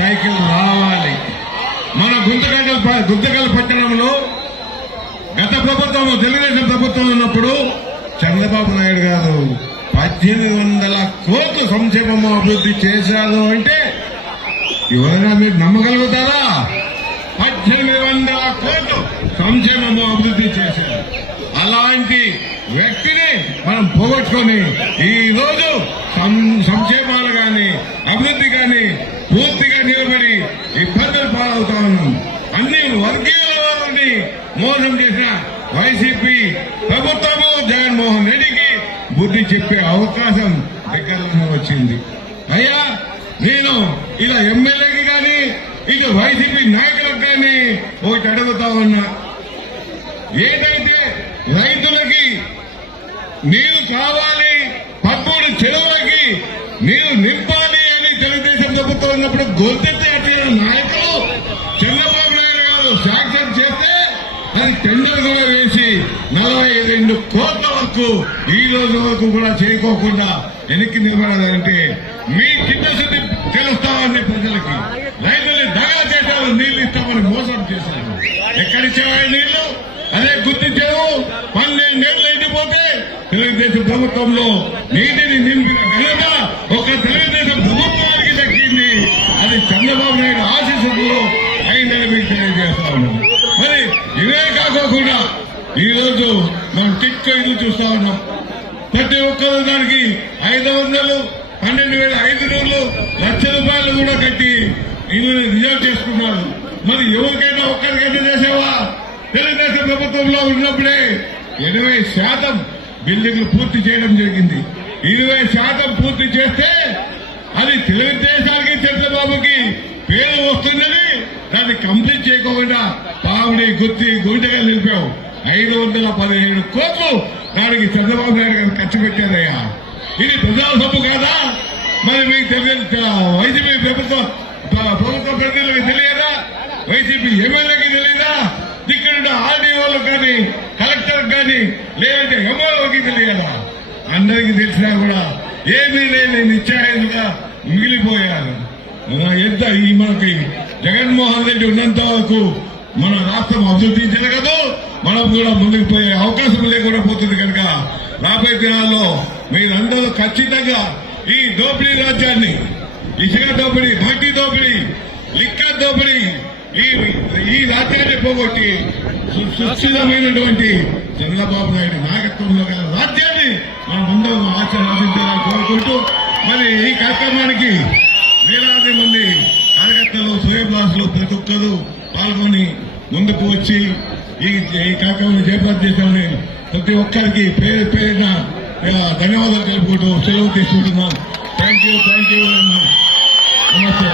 Cycle రావాలి. మన గుంతకల్ పట్టణంలో గత ప్రభుత్వం తెలుగుదేశం ప్రభుత్వం ఉన్నప్పుడు చంద్రబాబు నాయుడు గారు 1800 కోట్లు సంక్షేమం అభివృద్ధి చేశారు అంటే ఎవరైనా మీరు నమ్మగలుగుతారా? 1800 కోట్లు సంక్షేమము అభివృద్ధి చేశారు. అలాంటి వ్యక్తిని మనం పోగొట్టుకొని ఈ రోజు సంక్షేమాలు గాని అభివృద్ధి గాని పూర్తిగా నిలబడి ఇబ్బందులు పాలవుతా ఉన్నాం. అన్ని వర్గీయుల వారిని మోసం చేసిన వైసీపీ ప్రభుత్వము జగన్మోహన్ రెడ్డికి బుద్ధి చెప్పే అవకాశం దగ్గరలోనే వచ్చింది. అయ్యా, నేను ఇలా ఎమ్మెల్యేకి కానీ ఇక వైసీపీ నాయకులకు కానీ ఒకటి అడుగుతా ఉన్నా. ఏదైతే రైతులకి నీరు కావాలి, 13 చెరువులకి నీరు నింపాలి అని తెలుగుదేశం ప్రభుత్వం ఉన్నప్పుడు గొంతెత్తి అట్టిన నాయకులు చంద్రబాబు నాయుడు గారు శాంక్షన్ చేస్తే అది టెండర్ కూడా వేసి 42 కోట్ల వరకు ఈ రోజు వరకు కూడా చేయకోకుండా వెనక్కి నిలబడాలంటే మీ చిత్తశుద్ధి తెలుస్తామని ప్రజలకి. రైతుల్ని దగా చేశారు, నీళ్లు ఇస్తామని మోసం చేశారు. ఎక్కడిచ్చారు నీళ్లు? అదే గుర్తించారు. 12 నెలలు ఎండిపోతే తెలుగుదేశం ప్రభుత్వంలో నీటిని నింపిన ఘనత ఒక తెలుగుదేశం ప్రభుత్వానికి దక్కింది. అది చంద్రబాబు నాయుడు ఆశీస్సులు అయిందని మీకు తెలియజేస్తా ఉన్నాం. మరి ఇవే కాకోకుండా ఈ రోజు మనం టిక్ ఇది చూస్తా ఉన్నాం. ప్రతి ఒక్కరు దానికి 500, 12,500, ₹1,00,000 కూడా కట్టి ఇల్లు రిజర్వ్ చేసుకున్నారు. మరి ఎవరికైనా ఒక్కరికైనా చేసేవా? తెలుగుదేశం ప్రభుత్వంలో ఉన్నప్పుడే 80% బిల్డింగ్లు పూర్తి చేయడం జరిగింది. 20% పూర్తి చేస్తే అది తెలుగుదేశానికి చంద్రబాబుకి పేరు వస్తుందని దాన్ని కంప్లీట్ చేయకుండా పావుడి గుత్తి గుంటగా నిలిపావు. 517 కోట్లు దానికి చంద్రబాబు నాయుడు గారు ఖర్చు పెట్టారయ్యా. ఇది ప్రజా సొమ్ము కాదా? మరి మీకు వైసీపీ ప్రభుత్వ ప్రతినిధులకు తెలియదా? వైసీపీ ఎమ్మెల్యేకి తెలియదా? ఇక్కడ ఆర్డీఓలకు కానీ కలెక్టర్ కానీ లేదంటే ఎంఆర్ఓకి తెలియదా? అందరికీ తెలిసినా కూడా ఏమీ లేని నిశ్చయంగా మిగిలిపోయారు. ఎంత ఈ మనకి జగన్మోహన్ రెడ్డి ఉన్నంత వరకు మన రాష్ట్రం అభివృద్ధి జరగదు, మనం కూడా ముందుకు పోయే అవకాశం లేకుండా పోతుంది. కనుక రాబోయే దినాల్లో మీరందరూ ఖచ్చితంగా ఈ దోపిడీ రాజ్యాన్ని, ఇసుక దోపిడీ, మట్టి దోపిడీ, లిక్కర్ దోపిడీ, ఈ రాజ్యాన్ని పోగొట్టి సుస్థిరమైనటువంటి చంద్రబాబు నాయుడు నాయకత్వంలో గల రాజ్యాన్ని మనం ముందు ఆచరించాలని కోరుకుంటూ మరి ఈ కార్యక్రమానికి వేలాది మంది కార్యకర్తలు, సూర్యబ్లాసులు ప్రతి ఒక్కరు పాల్గొని ముందుకు వచ్చి ఈ కార్యక్రమాన్ని జయప్రదం చేశామని ప్రతి ఒక్కరికి పేరు పేరున ధన్యవాదాలు తెలుపుకుంటూ సెలవు తీసుకుంటున్నాం. Thank you. నమస్తే.